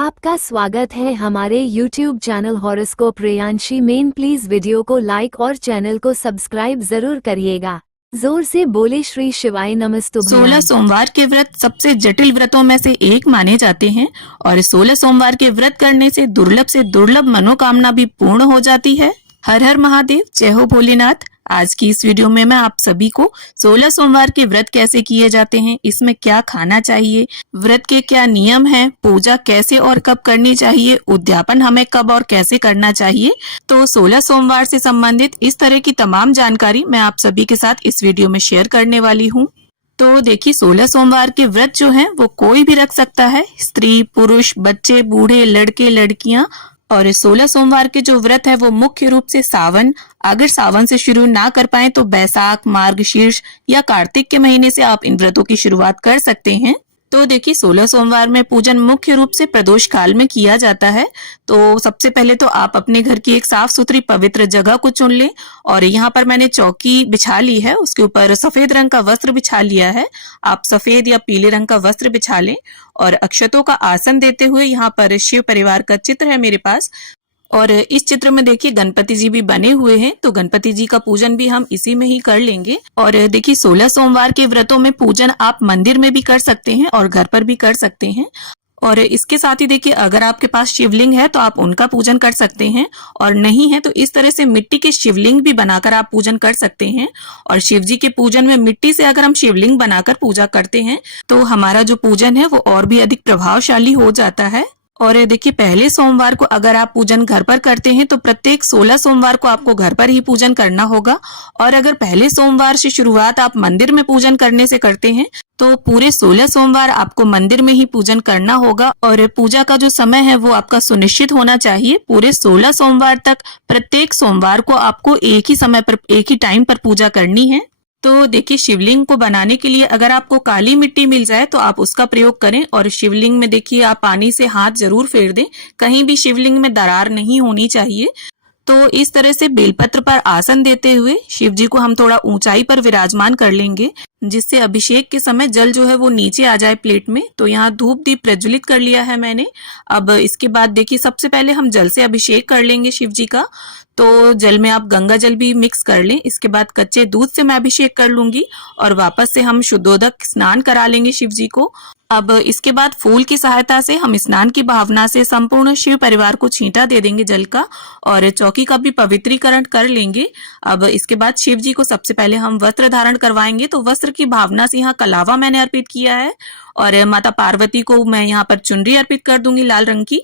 आपका स्वागत है हमारे YouTube चैनल हॉरोस्कोप प्रियांशी में। प्लीज वीडियो को लाइक और चैनल को सब्सक्राइब जरूर करिएगा। जोर से बोले श्री शिवाय नमस्तुभ्याम। 16 सोमवार के व्रत सबसे जटिल व्रतों में से एक माने जाते हैं और 16 सोमवार के व्रत करने से दुर्लभ मनोकामना भी पूर्ण हो जाती है। हर हर महादेव, जय हो भोलेनाथ। आज की इस वीडियो में मैं आप सभी को 16 सोमवार के व्रत कैसे किए जाते हैं, इसमें क्या खाना चाहिए, व्रत के क्या नियम हैं, पूजा कैसे और कब करनी चाहिए, उद्यापन हमें कब और कैसे करना चाहिए, तो 16 सोमवार से संबंधित इस तरह की तमाम जानकारी मैं आप सभी के साथ इस वीडियो में शेयर करने वाली हूँ। तो देखिए, 16 सोमवार के व्रत जो हैं वो कोई भी रख सकता है, स्त्री, पुरुष, बच्चे, बूढ़े, लड़के, लड़कियां। और 16 सोमवार के जो व्रत है वो मुख्य रूप से सावन, अगर सावन से शुरू ना कर पाए तो बैसाख, मार्गशीर्ष या कार्तिक के महीने से आप इन व्रतों की शुरुआत कर सकते हैं। तो देखिए, 16 सोमवार में पूजन मुख्य रूप से प्रदोष काल में किया जाता है। तो सबसे पहले तो आप अपने घर की एक साफ सुथरी पवित्र जगह को चुन लें और यहाँ पर मैंने चौकी बिछा ली है, उसके ऊपर सफेद रंग का वस्त्र बिछा लिया है। आप सफेद या पीले रंग का वस्त्र बिछा लें और अक्षतों का आसन देते हुए यहाँ पर शिव परिवार का चित्र है मेरे पास और इस चित्र में देखिए गणपति जी भी बने हुए हैं, तो गणपति जी का पूजन भी हम इसी में ही कर लेंगे। और देखिए, 16 सोमवार के व्रतों में पूजन आप मंदिर में भी कर सकते हैं और घर पर भी कर सकते हैं। और इसके साथ ही देखिए, अगर आपके पास शिवलिंग है तो आप उनका पूजन कर सकते हैं और नहीं है तो इस तरह से मिट्टी के शिवलिंग भी बनाकर आप पूजन कर सकते हैं। और शिव जी के पूजन में मिट्टी से अगर हम शिवलिंग बनाकर पूजा करते हैं तो हमारा जो पूजन है वो और भी अधिक प्रभावशाली हो जाता है। और देखिए, पहले सोमवार को अगर आप पूजन घर पर करते हैं तो प्रत्येक 16 सोमवार को आपको घर पर ही पूजन करना होगा। और अगर पहले सोमवार से शुरुआत आप मंदिर में पूजन करने से करते हैं तो पूरे 16 सोमवार आपको मंदिर में ही पूजन करना होगा। और पूजा का जो समय है वो आपका सुनिश्चित होना चाहिए। पूरे 16 सोमवार तक प्रत्येक सोमवार को आपको एक ही समय पर, एक ही टाइम पर पूजा करनी है। तो देखिए, शिवलिंग को बनाने के लिए अगर आपको काली मिट्टी मिल जाए तो आप उसका प्रयोग करें और शिवलिंग में देखिए आप पानी से हाथ जरूर फेर दें, कहीं भी शिवलिंग में दरार नहीं होनी चाहिए। तो इस तरह से बेलपत्र पर आसन देते हुए शिव जी को हम थोड़ा ऊंचाई पर विराजमान कर लेंगे, जिससे अभिषेक के समय जल जो है वो नीचे आ जाए प्लेट में। तो यहाँ धूप दीप प्रज्वलित कर लिया है मैंने। अब इसके बाद देखिए, सबसे पहले हम जल से अभिषेक कर लेंगे शिव जी का। तो जल में आप गंगा जल भी मिक्स कर लें। इसके बाद कच्चे दूध से मैं अभिषेक कर लूंगी और वापस से हम शुद्धोदक स्नान करा लेंगे शिव जी को। अब इसके बाद फूल की सहायता से हम स्नान की भावना से संपूर्ण शिव परिवार को छींटा दे देंगे जल का और चौकी का भी पवित्रीकरण कर लेंगे। अब इसके बाद शिव जी को सबसे पहले हम वस्त्र धारण करवाएंगे। तो वस्त्र की भावना से यहाँ कलावा मैंने अर्पित किया है और माता पार्वती को मैं यहाँ पर चुनरी अर्पित कर दूंगी लाल रंग की।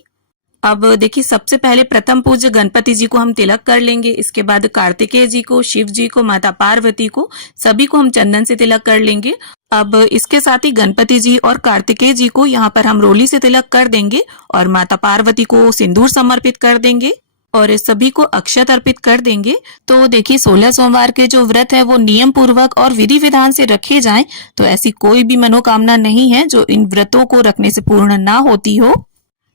अब देखिए, सबसे पहले प्रथम पूज्य गणपति जी को हम तिलक कर लेंगे। इसके बाद कार्तिकेय जी को, शिव जी को, माता पार्वती को, सभी को हम चंदन से तिलक कर लेंगे। अब इसके साथ ही गणपति जी और कार्तिकेय जी को यहाँ पर हम रोली से तिलक कर देंगे और माता पार्वती को सिंदूर समर्पित कर देंगे और सभी को अक्षत अर्पित कर देंगे। तो देखिए, 16 सोमवार के जो व्रत है वो नियम पूर्वक और विधि विधान से रखे जाएं तो ऐसी कोई भी मनोकामना नहीं है जो इन व्रतों को रखने से पूर्ण ना होती हो।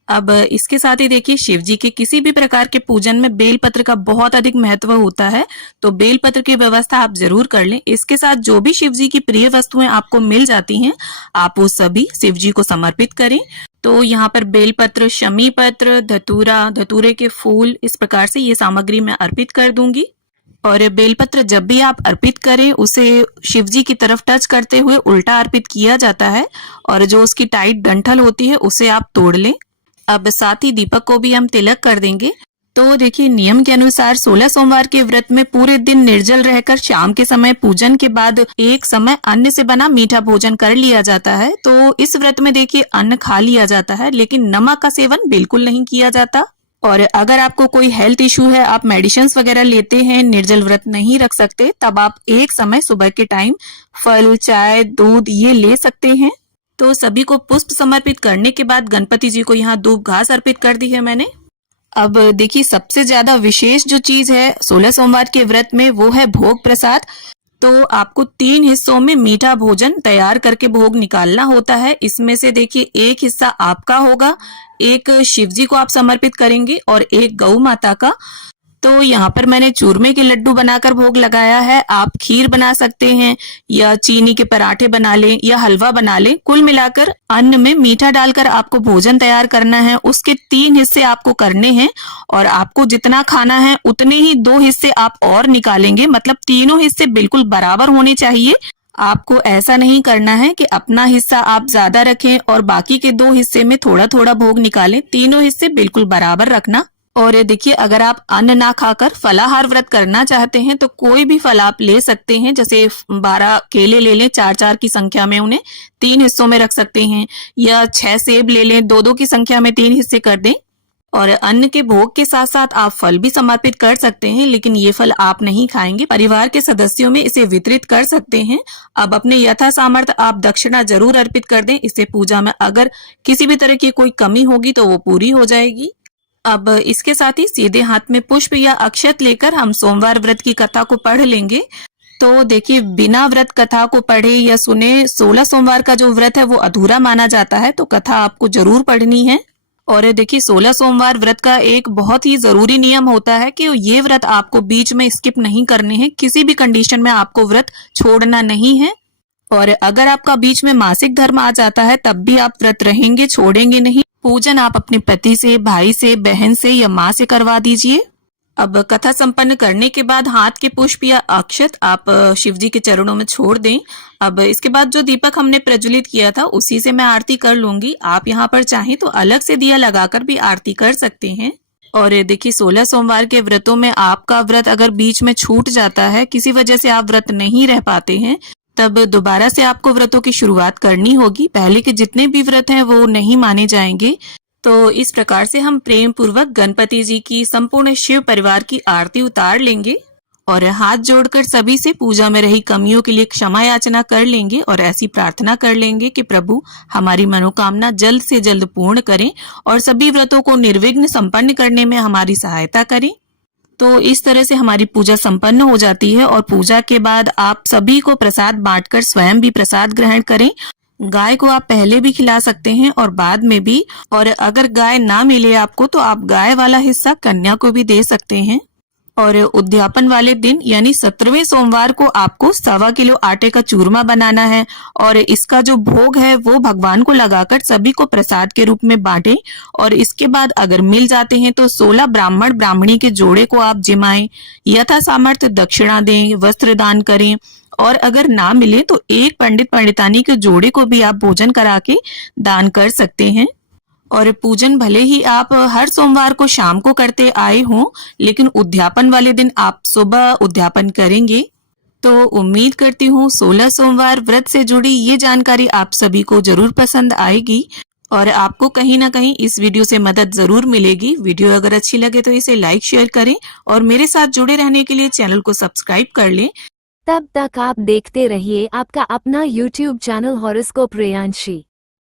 अब इसके साथ ही देखिए, शिव जी के किसी भी प्रकार के पूजन में बेलपत्र का बहुत अधिक महत्व होता है, तो बेलपत्र की व्यवस्था आप जरूर कर लें। इसके साथ जो भी शिव जी की प्रिय वस्तुएं आपको मिल जाती हैं आप वो सभी शिव जी को समर्पित करें। तो यहाँ पर बेलपत्र, शमी पत्र, धतूरा, धतूरे के फूल, इस प्रकार से ये सामग्री मैं अर्पित कर दूंगी। और बेलपत्र जब भी आप अर्पित करें उसे शिव जी की तरफ टच करते हुए उल्टा अर्पित किया जाता है और जो उसकी टाइट डंठल होती है उसे आप तोड़ लें। अब साथ ही दीपक को भी हम तिलक कर देंगे। तो देखिए, नियम के अनुसार 16 सोमवार के व्रत में पूरे दिन निर्जल रहकर शाम के समय पूजन के बाद एक समय अन्न से बना मीठा भोजन कर लिया जाता है। तो इस व्रत में देखिए, अन्न खा लिया जाता है लेकिन नमक का सेवन बिल्कुल नहीं किया जाता। और अगर आपको कोई हेल्थ इशू है, आप मेडिसिन वगैरह लेते हैं, निर्जल व्रत नहीं रख सकते, तब आप एक समय सुबह के टाइम फल, चाय, दूध ये ले सकते हैं। तो सभी को पुष्प समर्पित करने के बाद गणपति जी को यहाँ धूप घास अर्पित कर दी है मैंने। अब देखिए, सबसे ज्यादा विशेष जो चीज है 16 सोमवार के व्रत में वो है भोग प्रसाद। तो आपको 3 हिस्सों में मीठा भोजन तैयार करके भोग निकालना होता है। इसमें से देखिए, एक हिस्सा आपका होगा, एक शिव जी को आप समर्पित करेंगे और एक गौ माता का। तो यहाँ पर मैंने चूरमे के लड्डू बनाकर भोग लगाया है। आप खीर बना सकते हैं या चीनी के पराठे बना लें या हलवा बना लें। कुल मिलाकर अन्न में मीठा डालकर आपको भोजन तैयार करना है। उसके 3 हिस्से आपको करने हैं और आपको जितना खाना है उतने ही 2 हिस्से आप और निकालेंगे, मतलब तीनों हिस्से बिल्कुल बराबर होने चाहिए। आपको ऐसा नहीं करना है कि अपना हिस्सा आप ज्यादा रखें और बाकी के 2 हिस्से में थोड़ा थोड़ा भोग निकालें। तीनों हिस्से बिल्कुल बराबर रखना। और देखिए, अगर आप अन्न ना खाकर फलाहार व्रत करना चाहते हैं तो कोई भी फल आप ले सकते हैं। जैसे 12 केले ले लें 4-4 की संख्या में, उन्हें 3 हिस्सों में रख सकते हैं, या 6 सेब ले लें 2-2 की संख्या में 3 हिस्से कर दें। और अन्न के भोग के साथ साथ आप फल भी समर्पित कर सकते हैं, लेकिन ये फल आप नहीं खाएंगे, परिवार के सदस्यों में इसे वितरित कर सकते हैं। अब अपने यथा सामर्थ्य आप दक्षिणा जरूर अर्पित कर दें। इससे पूजा में अगर किसी भी तरह की कोई कमी होगी तो वो पूरी हो जाएगी। अब इसके साथ ही सीधे हाथ में पुष्प या अक्षत लेकर हम सोमवार व्रत की कथा को पढ़ लेंगे। तो देखिए, बिना व्रत कथा को पढ़े या सुने 16 सोमवार का जो व्रत है वो अधूरा माना जाता है, तो कथा आपको जरूर पढ़नी है। और देखिए, 16 सोमवार व्रत का एक बहुत ही जरूरी नियम होता है कि ये व्रत आपको बीच में स्किप नहीं करने हैं। किसी भी कंडीशन में आपको व्रत छोड़ना नहीं है। और अगर आपका बीच में मासिक धर्म आ जाता है तब भी आप व्रत रहेंगे, छोड़ेंगे नहीं। पूजन आप अपने पति से, भाई से, बहन से या माँ से करवा दीजिए। अब कथा संपन्न करने के बाद हाथ के पुष्प या अक्षत आप शिव जी के चरणों में छोड़ दें। अब इसके बाद जो दीपक हमने प्रज्वलित किया था उसी से मैं आरती कर लूंगी। आप यहाँ पर चाहें तो अलग से दिया लगाकर भी आरती कर सकते हैं। और देखिए, 16 सोमवार के व्रतों में आपका व्रत अगर बीच में छूट जाता है, किसी वजह से आप व्रत नहीं रह पाते हैं, तब दोबारा से आपको व्रतों की शुरुआत करनी होगी। पहले के जितने भी व्रत हैं वो नहीं माने जाएंगे। तो इस प्रकार से हम प्रेम पूर्वक गणपति जी की, संपूर्ण शिव परिवार की आरती उतार लेंगे और हाथ जोड़कर सभी से पूजा में रही कमियों के लिए क्षमा याचना कर लेंगे और ऐसी प्रार्थना कर लेंगे कि प्रभु हमारी मनोकामना जल्द से जल्द पूर्ण करें और सभी व्रतों को निर्विघ्न संपन्न करने में हमारी सहायता करें। तो इस तरह से हमारी पूजा संपन्न हो जाती है। और पूजा के बाद आप सभी को प्रसाद बांटकर स्वयं भी प्रसाद ग्रहण करें। गाय को आप पहले भी खिला सकते हैं और बाद में भी। और अगर गाय ना मिले आपको तो आप गाय वाला हिस्सा कन्या को भी दे सकते हैं। और उद्यापन वाले दिन यानी 17वें सोमवार को आपको 1.25 किलो आटे का चूरमा बनाना है और इसका जो भोग है वो भगवान को लगाकर सभी को प्रसाद के रूप में बांटें। और इसके बाद अगर मिल जाते हैं तो 16 ब्राह्मण ब्राह्मणी के जोड़े को आप जिमाएं, यथा सामर्थ्य दक्षिणा दें, वस्त्र दान करें। और अगर ना मिले तो एक पंडित पंडितानी के जोड़े को भी आप भोजन करा के दान कर सकते हैं। और पूजन भले ही आप हर सोमवार को शाम को करते आए हों, लेकिन उद्यापन वाले दिन आप सुबह उद्यापन करेंगे। तो उम्मीद करती हूँ 16 सोमवार व्रत से जुड़ी ये जानकारी आप सभी को जरूर पसंद आएगी और आपको कहीं ना कहीं इस वीडियो से मदद जरूर मिलेगी। वीडियो अगर अच्छी लगे तो इसे लाइक शेयर करें और मेरे साथ जुड़े रहने के लिए चैनल को सब्सक्राइब कर लें। तब तक आप देखते रहिए आपका अपना YouTube चैनल हॉरोस्कोप प्रेयांशी।